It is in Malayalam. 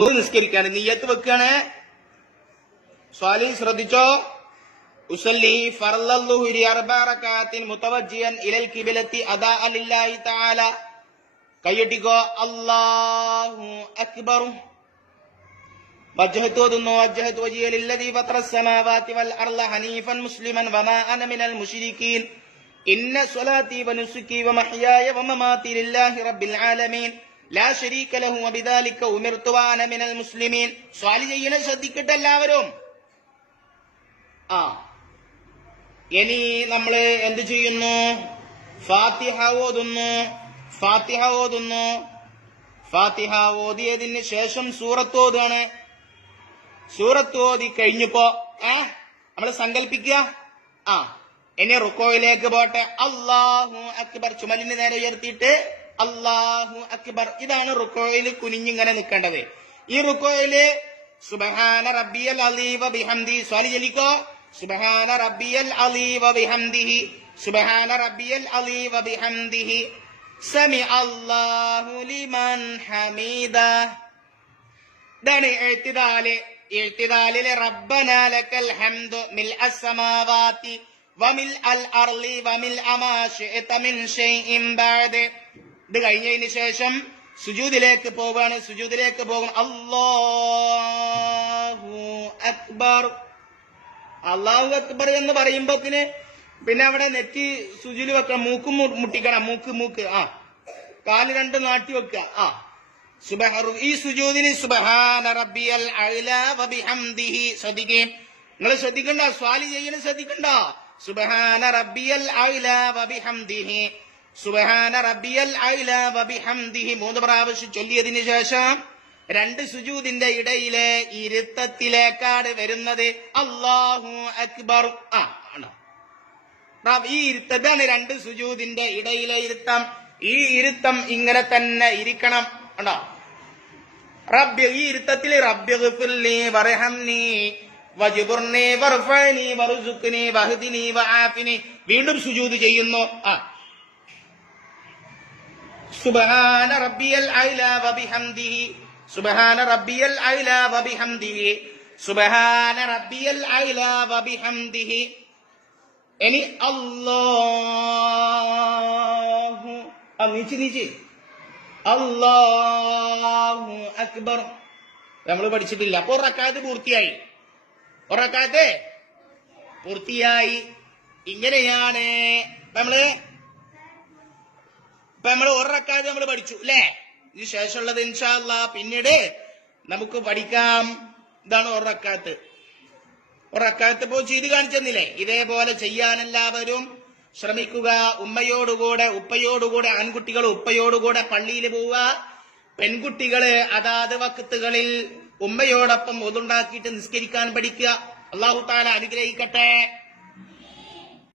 നിസ്കരിക്കാണ്, നിയ്യത്ത് വെക്കാണ്. സ്വാലി ശ്രദ്ധിച്ചോ. ഉസല്ലി ഫർളൽ ളുഹ്രി 4 റകഅത്തിൻ മുതവജ്ജിയൻ ഇലൽ ഖിബ്ലത്തി അദാഅ ലില്ലാഹി തആല. കയ്യട്ടിക്കോ. അല്ലാഹു അക്ബർ. വജ്ഹതു ഓതുന്നു. വജ്ഹതു വജ്ഹിയ ലില്ലദീ ഫത്തറസ് സമാവാതി വൽ അർള ഹനീഫൻ മുസ്ലിമൻ വമാ അന മിനൽ മുശ്രികീൻ. ഇന്ന സ്വലാത്തി വനുസുക്കി വമഹ്യായ വമമാതി ലില്ലാഹി റബ്ബിൽ ആലമീൻ ലാ ശരീക ലഹു വബിദാലിക ഉമിർതു വഅന മിനൽ മുസ്ലിമീൻ. സ്വാലി ചെയ്യണ ശ്രദ്ധിക്കട്ടെ എല്ലാവരും. ഇനി നമ്മള് എന്ത് ചെയ്യുന്നു? ഫാത്തിഹ ഓതുന്നു. ഫാത്തിഹ ഓതുന്നു. ഫാത്തിഹ ഓതിയതിന് ശേഷം സൂറത്ത് ഓതാണ്. സൂറത്ത് ഓതി കഴിഞ്ഞപ്പോ നമ്മള് സങ്കല്പിക്കുക. ഇനി റുക്കോയിലേക്ക് പോട്ടെ. അല്ലാഹു അക്ബർ. ചുമലിന് നേരെ ഉയർത്തിയിട്ട് അല്ലാഹു അക്ബർ. ഇതാണ് റുക്കോയില് കുനിഞ്ഞിങ്ങനെ നിൽക്കേണ്ടത്. ഈ റുക്കോയില് സുബ്ഹാന റബ്ബിയൽ അലീം വബിഹംദിഹി. സ്വാലി ചൊല്ലിക്കോ. സുബ്ഹാന റബ്ബിയൽ അലീം വബിഹംദിഹി. സുബ്ഹാന റബ്ബിയൽ അലീം വബിഹംദിഹി. സമിഅ അല്ലാഹു ലിമൻ ഹമീദ. ഇതാണ് ഇഅ്തിദാല്. ഇഅ്തിദാലിലെ റബ്ബനാ ലക്കൽ ഹംദു മിൽഅസ് സമാവാതി വമിൽഅൽ അർളി വമിൽഅ മാ ശിഅത മിൻ ഷൈഇൻ ബഅദ്. ഇത് കഴിഞ്ഞതിന് ശേഷം സുജൂദിലേക്ക് പോവാണ്. സുജൂദിലേക്ക് പോകും. അല്ലാഹു അക്ബർ. അല്ലാഹു അക്ബർ എന്ന് പറയുമ്പോത്തിന് പിന്നെ അവിടെ നെറ്റി സുജൂദിൽ വെക്കണം. മൂക്ക് മുട്ടിക്കണം. മൂക്ക് കാല് രണ്ട് നാട്ടി വെക്കുക. ഈ സുജൂദിന് സുബ്ഹാന റബ്ബിയൽ അഅ്ലാ വബിഹംദിഹി. ശ്രദ്ധിക്കേ, നിങ്ങൾ ശ്രദ്ധിക്കണ്ട. സ്വാലി ചെയ്യണ ശ്രദ്ധിക്കണ്ട. സുബ്ഹാന റബ്ബിയൽ അഅ്ലാ വബിഹംദിഹി. സുബ്ഹാന റബ്ബിയൽ അഅ്ലാ വബിഹംദിഹി 3 പ്രാവശ്യം ചൊല്ലിയതിനു ശേഷം 2 സുജൂദിന്റെ ഇടയിലെ ഇരുത്തത്തിലേക്കാണ് വരുന്നത്. അല്ലാഹു അക്ബർ. ഈ ഇരുത്തതാണ് 2 സുജൂദിന്റെ ഇടയിലെ ഇരുത്തം. ഈ ഇരുത്തം ഇങ്ങനെ തന്നെ ഇരിക്കണം. ഉണ്ടോ? റബ്ബി. ഈ ഇരുത്തത്തിൽ റബ്ബിഗ്ഫിർലി വർഹംനി വജ്ബുർനി വർഫഅനി വർസുഖ്നി വഹ്ദിനി വആഫിനി. വീണ്ടും സുജൂദ് ചെയ്യുന്നു. സുബ്ഹാന റബ്ബിയൽ അഅ്ലാ വബിഹംദിഹി. സുബ്ഹാന റബ്ബിയൽ അഅ്ലാ വബിഹംദിഹി. സുബ്ഹാന റബ്ബിയൽ അഅ്ലാ വബിഹംദിഹി. ഇനി അല്ലാഹു നീച്ച് അല്ലാഹു അക്ബർ നമ്മൾ പഠിച്ചിട്ടില്ല. അപ്പൊ റക്അത്ത് പൂർത്തിയായി. റക്അത്ത് പൂർത്തിയായി. ഇങ്ങനെയാണ് നമ്മള് റക്അത്ത് നമ്മൾ പഠിച്ചു അല്ലേ? ഇതിന് ശേഷമുള്ളത് ഇൻഷാ അല്ലാഹ് പിന്നീട് നമുക്ക് പഠിക്കാം. ഇതാണ് റക്അത്ത്. റക്അത്ത് ഇപ്പോ ചെയ്ത് കാണിച്ചെന്നില്ലേ? ഇതേപോലെ ചെയ്യാൻ എല്ലാവരും ശ്രമിക്കുക. ഉമ്മയോടുകൂടെ ഉപ്പയോടുകൂടെ ആൺകുട്ടികൾ ഉപ്പയോടുകൂടെ പള്ളിയിൽ പോവുക. പെൺകുട്ടികള് അതാത് വക്തുകളിൽ ഉമ്മയോടൊപ്പം ഒതുണ്ടാക്കിയിട്ട് നിസ്കരിക്കാൻ പഠിക്കുക. അല്ലാഹു തആല അനുഗ്രഹിക്കട്ടെ.